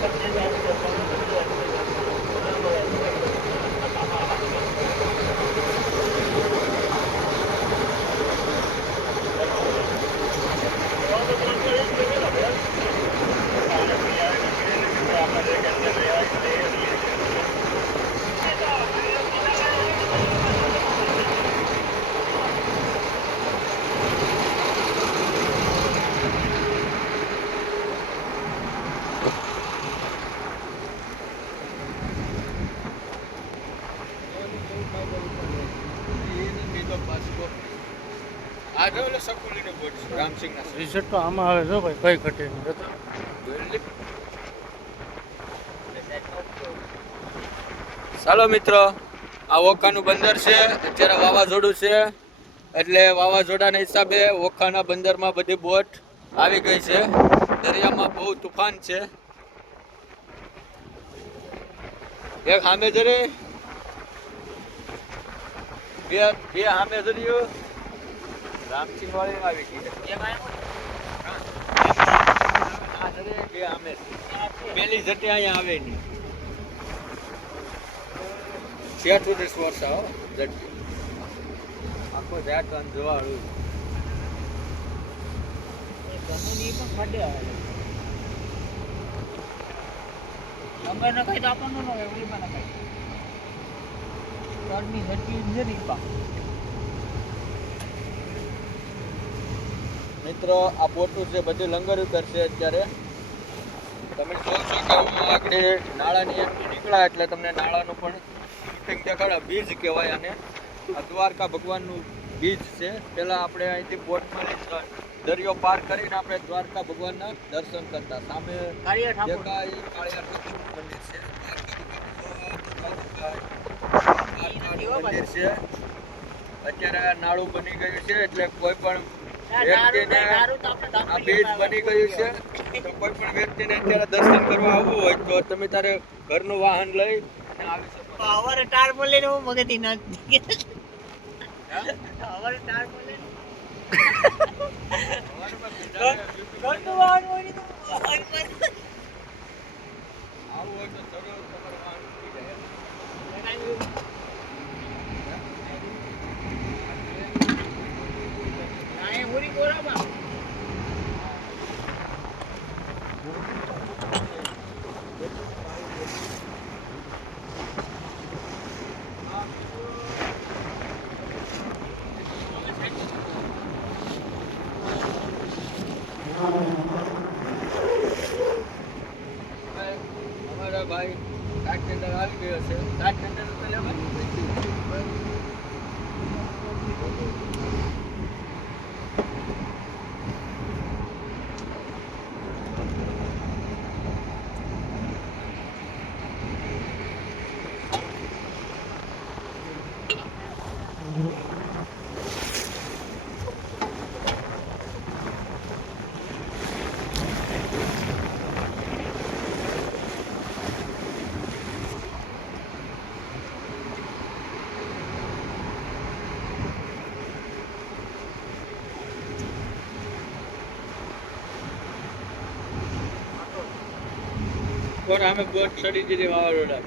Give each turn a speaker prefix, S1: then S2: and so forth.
S1: para o projeto
S2: result તો આમાં આવે છે ભાઈ કઈ ઘટે
S1: ચાલો મિત્રો, આ ઓખાનું બંદર છે. અત્યારે વાવાઝોડું છે. એટલે વાવાઝોડાના હિસાબે ઓખાના બંદરમાં બધી બોટ આવી ગઈ છે. દરિયામાં બહુ તુફાન છે. એક સામે જરી બે બે સામે જર્યું રામસિંહ વાળી આવી ગઈ. બે સામે પેલી જટી અહીંયા આવે નહીં. ઉદેશ વર્ષા હો જટી. આખો જાત આમ જોવાળું.
S3: નંબર ન ખાય તો આપણને ન હોય ઓલીમાં ન તળની ઝટકી છે ને પા.
S1: મિત્રો આ પોટું છે બધું લંગર કરશે અત્યારે તમે જોશો કે હું આગળ નાળાની એન્ટ્રી નીકળ્યા એટલે તમને નાળાનું પણ શૂટિંગ દેખાડા બીજ કહેવાય અને આ દ્વારકા ભગવાનનું બીજ છે. પહેલાં આપણે અહીંથી બોટમાં દરિયો પાર કરીને આપણે દ્વારકા ભગવાનના દર્શન કરતા. સામે દેખાય કાળિયા ઠાકોરનું મંદિર છે દ્વારકા મંદિર છે. અત્યારે નાળું બની ગયું છે એટલે કોઈ પણ વ્યક્તિને આ બીજ બની ગયું છે. તો કોઈ પણ વ્યક્તિને અત્યારે દર્શન કરવા આવવું હોય તો તમે તારે ઘરનું વાહન લઈ આવી શકો.
S3: અવારે ટાર બોલે હું મગતી ના ટાર બોલે ઘરનું વાહન હોય ને તો વાહન પર.
S1: આવું હોય તો જરૂર તમારે વાહન મૂકી જાય.
S3: અહીંયા ઉરી ગોરામાં.
S1: અમારા ભાઈ સાત ટેન્ડર આવી ગયો છે સાત ટેન્ડર રૂપિયા લેવા કોણ અમે બોટ ચડી દીધી વાવાઝોડા